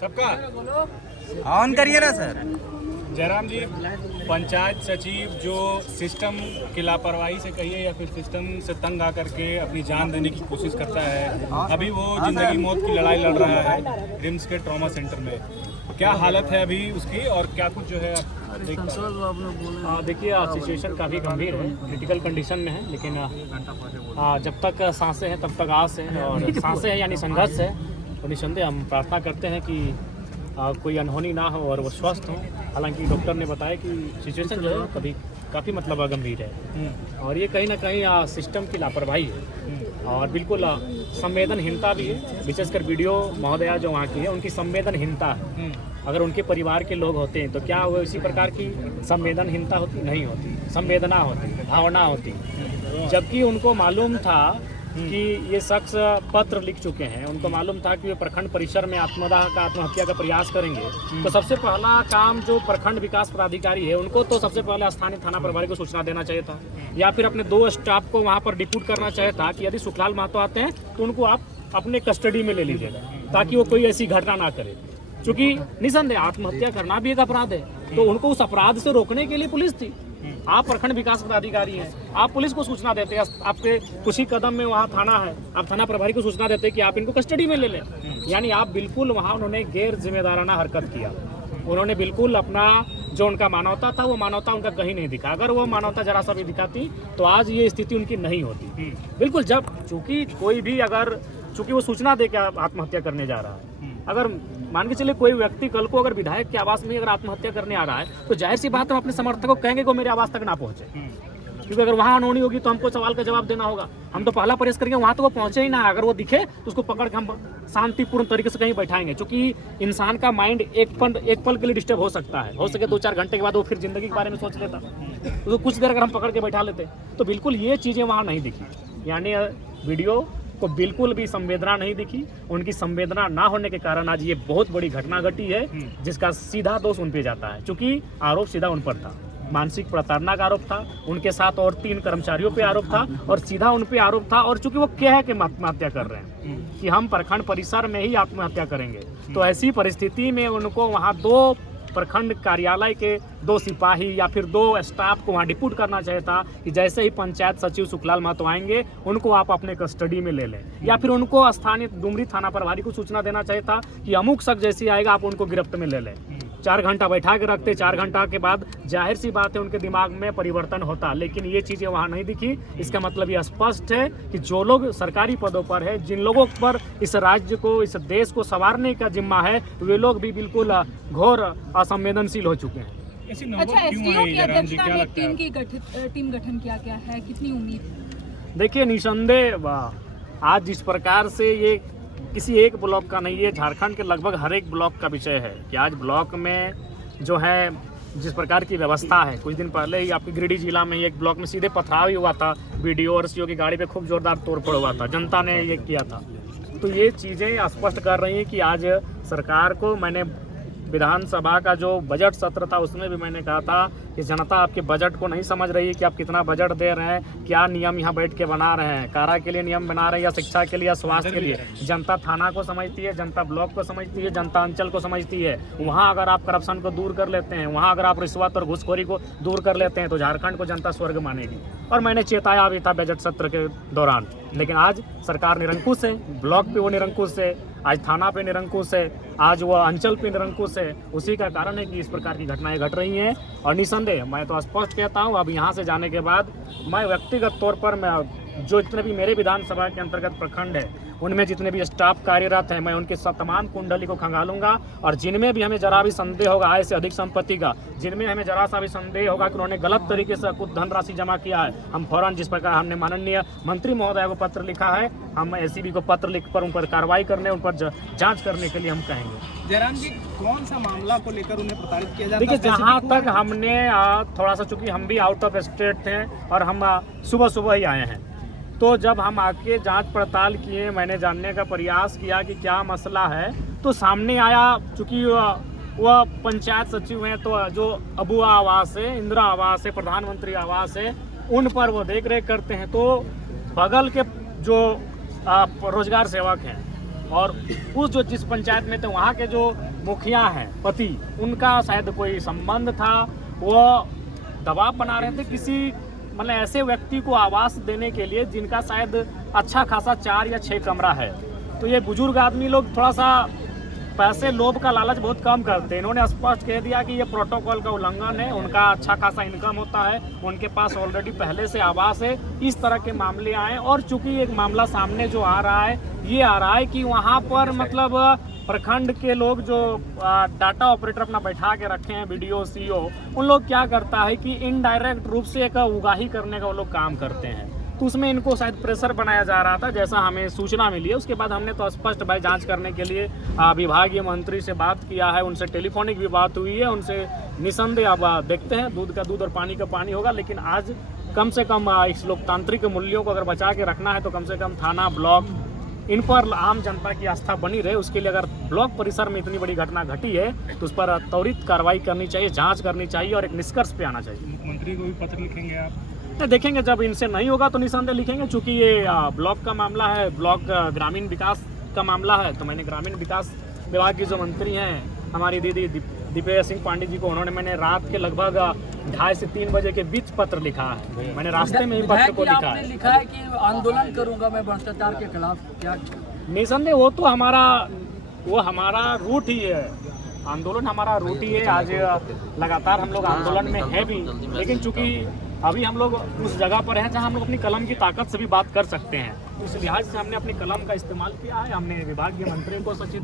सबका ऑन करिए ना सर। जयराम जी, पंचायत सचिव जो सिस्टम की लापरवाही से कहिए या फिर सिस्टम से तंग आकर के अपनी जान देने की कोशिश करता है, अभी वो जिंदगी मौत की लड़ाई लड़ रहा है रिम्स के ट्रॉमा सेंटर में। क्या हालत है अभी उसकी और क्या कुछ जो है देखिए सिचुएशन काफ़ी गंभीर है, क्रिटिकल कंडीशन में है, लेकिन जब तक सांसें हैं तब तक आस है, और सांसें हैं यानी संघर्ष है। तो निसंदेह हम प्रार्थना करते हैं कि कोई अनहोनी ना हो और वो स्वस्थ हो। हालांकि डॉक्टर ने बताया कि सिचुएशन जो है काफ़ी मतलब गंभीर है, और ये कहीं ना कहीं सिस्टम की लापरवाही है और बिल्कुल संवेदनहीनता भी है। विशेषकर वीडियो महोदया जो वहाँ की है उनकी संवेदनहीनता है। अगर उनके परिवार के लोग होते हैं तो क्या वो इसी प्रकार की संवेदनहीनता होती? नहीं होती, संवेदना होती, भावना होती। जबकि उनको मालूम था कि ये शख्स पत्र लिख चुके हैं, उनको मालूम था कि वे प्रखंड परिसर में आत्महत्या का प्रयास करेंगे, तो सबसे पहला काम जो प्रखंड विकास पदाधिकारी है उनको तो सबसे पहले स्थानीय थाना प्रभारी को सूचना देना चाहिए था, या फिर अपने 2 स्टाफ को वहाँ पर डिप्यूट करना चाहिए था कि यदि सुखलाल महतो आते हैं तो उनको आप अपने कस्टडी में ले लीजिएगा, ताकि वो कोई ऐसी घटना ना करे। क्योंकि निसंदेह आत्महत्या करना भी एक अपराध है, तो उनको उस अपराध से रोकने के लिए पुलिस थी। आप प्रखंड विकास पदाधिकारी हैं, आप पुलिस को सूचना देते हैं, आपके कुछ ही कदम में वहाँ थाना है, आप थाना प्रभारी को सूचना देते हैं कि आप इनको कस्टडी में ले लें। यानी आप बिल्कुल वहाँ उन्होंने गैर जिम्मेदाराना हरकत किया। उन्होंने बिल्कुल अपना जो उनका मानवता था वो मानवता उनका कहीं नहीं दिखा। अगर वो मानवता जरा सा भी दिखाती तो आज ये स्थिति उनकी नहीं होती। बिल्कुल, जब चूंकि वो सूचना दे के आत्महत्या करने जा रहा है, अगर मान के चलिए कोई व्यक्ति कल को अगर विधायक के आवास में अगर आत्महत्या करने आ रहा है तो जाहिर सी बात हम अपने समर्थकों को कहेंगे कि वो मेरे आवास तक ना पहुंचे, क्योंकि अगर वहाँ अनहोनी होगी तो हमको सवाल का जवाब देना होगा। हम तो पहला प्रयास करेंगे वहाँ तो वो पहुंचे ही ना, अगर वो दिखे तो उसको पकड़ के हम शांतिपूर्ण तरीके से कहीं बैठाएंगे। क्योंकि इंसान का माइंड एक पल के लिए डिस्टर्ब हो सकता है, हो सके 2-4 घंटे के बाद वो फिर जिंदगी के बारे में सोच लेता, तो कुछ देर अगर हम पकड़ के बैठा लेते तो बिल्कुल ये चीज़ें वहाँ नहीं दिखी। यानी वीडियो को बिल्कुल भी संवेदना नहीं दिखी। उनकी संवेदना ना होने के कारण आज ये बहुत बड़ी घटना घटी है, जिसका सीधा दोष उन पे जाता है। क्योंकि आरोप सीधा उन पर था, मानसिक प्रताड़ना का आरोप था, उनके साथ और 3 कर्मचारियों पे आरोप था और सीधा उन पे आरोप था। और चूंकि वो कह के आत्महत्या कर रहे हैं कि हम प्रखंड परिसर में ही आत्महत्या करेंगे, तो ऐसी परिस्थिति में उनको वहाँ 2 प्रखंड कार्यालय के 2 सिपाही या फिर 2 स्टाफ को वहाँ डिप्यूट करना चाहिए था कि जैसे ही पंचायत सचिव सुखलाल महतो आएंगे उनको आप अपने कस्टडी में ले लें, या फिर उनको स्थानीय डुमरी थाना प्रभारी को सूचना देना चाहिए था कि अमुक शख्स जैसे आएगा आप उनको गिरफ्त में ले लें। 4 घंटा बैठा के रखते, 4 घंटा के बाद जाहिर सी बात है उनके दिमाग में परिवर्तन होता, लेकिन ये चीज़ें वहाँ नहीं दिखी। इसका मतलब ये स्पष्ट है कि जो लोग सरकारी पदों पर है, जिन लोगों पर इस राज्य को, इस देश को संवारने का जिम्मा है, वे लोग भी बिल्कुल घोर असंवेदनशील हो चुके हैं। अच्छा, एसडीओ की अध्यक्षता में टीम गठन किया गया है, कितनी उम्मीद? देखिए, निसंदेह आज जिस प्रकार से ये किसी एक ब्लॉक का नहीं है, झारखंड के लगभग हर एक ब्लॉक का विषय है कि आज ब्लॉक में जो है जिस प्रकार की व्यवस्था है। कुछ दिन पहले ही आपके गिरिडीह जिला में एक ब्लॉक में सीधे पथराव ही हुआ था, बीडीओ और सीओ की गाड़ी पे खूब जोरदार तोड़फोड़ हुआ था, जनता ने ये किया था। तो ये चीज़ें स्पष्ट कर रही हैं कि आज सरकार को, मैंने विधानसभा का जो बजट सत्र था उसमें भी मैंने कहा था कि जनता आपके बजट को नहीं समझ रही है कि आप कितना बजट दे रहे हैं, क्या नियम यहाँ बैठ के बना रहे हैं, कारा के लिए नियम बना रहे हैं या शिक्षा के लिए या स्वास्थ्य के लिए। जनता थाना को समझती है, जनता ब्लॉक को समझती है, जनता अंचल को समझती है। वहाँ अगर आप करप्शन को दूर कर लेते हैं, वहाँ अगर आप रिश्वत और घूसखोरी को दूर कर लेते हैं तो झारखंड को जनता स्वर्ग मानेगी। और मैंने चेताया भी था बजट सत्र के दौरान, लेकिन आज सरकार निरंकुश है, ब्लॉक पे वो निरंकुश है, आज थाना पे निरंकुश है, आज वो अंचल पे निरंकुश है। उसी का कारण है कि इस प्रकार की घटनाएं घट रही हैं। और निसंदेह मैं तो स्पष्ट कहता हूँ, अब यहाँ से जाने के बाद मैं व्यक्तिगत तौर पर जो जितने भी मेरे विधानसभा के अंतर्गत प्रखंड है उनमें जितने भी स्टाफ कार्यरत हैं, मैं उनके तमाम कुंडली को खंगालूंगा। और जिनमें भी हमें जरा भी संदेह होगा आय से अधिक संपत्ति का, जिनमें हमें जरा सा भी संदेह होगा कि उन्होंने गलत तरीके से कुछ धनराशि जमा किया है, हम फौरन, जिस प्रकार हमने माननीय मंत्री महोदय को पत्र लिखा है, हम एसीबी को पत्र लिखकर उन पर कार्रवाई करने, उन पर जांच करने के लिए हम कहेंगे। जयराम जी, कौन सा मामला को लेकर उन्हें प्रताड़ित किया जाता है? देखिए, जहाँ तक हमने थोड़ा सा, चूँकि हम भी आउट ऑफ स्टेट थे और हम सुबह ही आए हैं, तो जब हम आके जांच पड़ताल किए, मैंने जानने का प्रयास किया कि क्या मसला है, तो सामने आया, चूँकि वह पंचायत सचिव हैं, तो जो अबुआ आवास है, इंदिरा आवास है, प्रधानमंत्री आवास है, उन पर वो देख रेख करते हैं। तो बगल के जो रोजगार सेवक हैं और उस जो जिस पंचायत में थे वहाँ के जो मुखिया हैं पति, उनका शायद कोई संबंध था, वो दबाव बना रहे थे किसी मतलब ऐसे व्यक्ति को आवास देने के लिए जिनका शायद अच्छा खासा 4 या 6 कमरा है। तो ये बुजुर्ग आदमी लोग थोड़ा सा पैसे लोभ का लालच बहुत कम करते हैं। इन्होंने स्पष्ट कह दिया कि ये प्रोटोकॉल का उल्लंघन है, उनका अच्छा खासा इनकम होता है, उनके पास ऑलरेडी पहले से आवास है। इस तरह के मामले आए और चूंकि एक मामला सामने जो आ रहा है ये आ रहा है कि वहाँ पर मतलब प्रखंड के लोग जो डाटा ऑपरेटर अपना बैठा के रखे हैं, BDO CO, उन लोग क्या करता है कि इनडायरेक्ट रूप से एक उगाही करने का वो लोग काम करते हैं। तो उसमें इनको शायद प्रेशर बनाया जा रहा था, जैसा हमें सूचना मिली है। उसके बाद हमने तो स्पष्ट भाई जांच करने के लिए विभागीय मंत्री से बात किया है, उनसे टेलीफोनिक भी बात हुई है, उनसे निसंदेह अब देखते हैं, दूध का दूध और पानी का पानी होगा। लेकिन आज कम से कम इस लोकतांत्रिक मूल्यों को अगर बचा के रखना है तो कम से कम थाना, ब्लॉक, इन पर आम जनता की आस्था बनी रहे, उसके लिए अगर ब्लॉक परिसर में इतनी बड़ी घटना घटी है तो उस पर त्वरित कार्रवाई करनी चाहिए, जांच करनी चाहिए और एक निष्कर्ष पे आना चाहिए। मुख्यमंत्री को भी पत्र लिखेंगे आप? देखेंगे, जब इनसे नहीं होगा तो निसंदेह लिखेंगे। चूंकि ये ब्लॉक का मामला है, ब्लॉक ग्रामीण विकास का मामला है, तो मैंने ग्रामीण विकास विभाग की जो मंत्री हैं हमारी दीदी दिव्या सिंह पांडे जी को, उन्होंने मैंने रात के लगभग 2:30 से 3 बजे के बीच पत्र लिखा है। मैंने रास्ते में ही पत्र को लिखा है। लिखा है कि आंदोलन करूंगा मैं भ्रष्टाचार के खिलाफ, क्या निसंदेह वो तो हमारा रूट ही है, आंदोलन हमारा रूट ही है। आज लगातार हम लोग आंदोलन में है भी, लेकिन चूंकि अभी हम लोग उस जगह पर हैं जहां हम लोग अपनी कलम की ताकत से भी बात कर सकते हैं, इस लिहाज से हमने अपनी कलम का इस्तेमाल किया है। हमने विभागीय मंत्री को सचिव